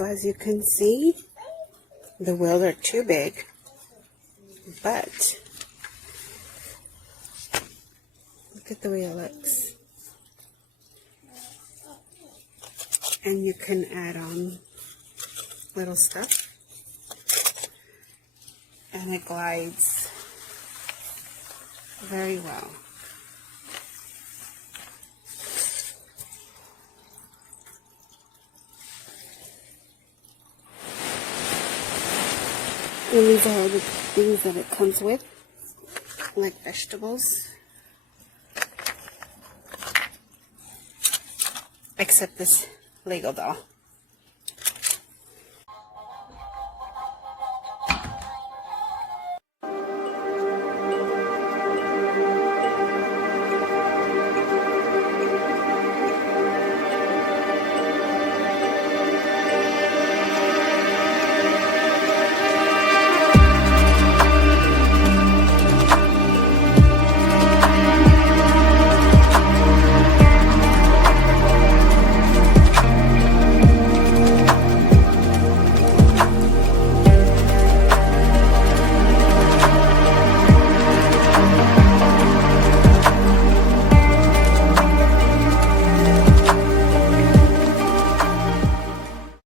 So as you can see, the wheels are too big, but look at the way it looks. And you can add on little stuff, and it glides very well. And these are the things that it comes with, like vegetables, except this Lego doll.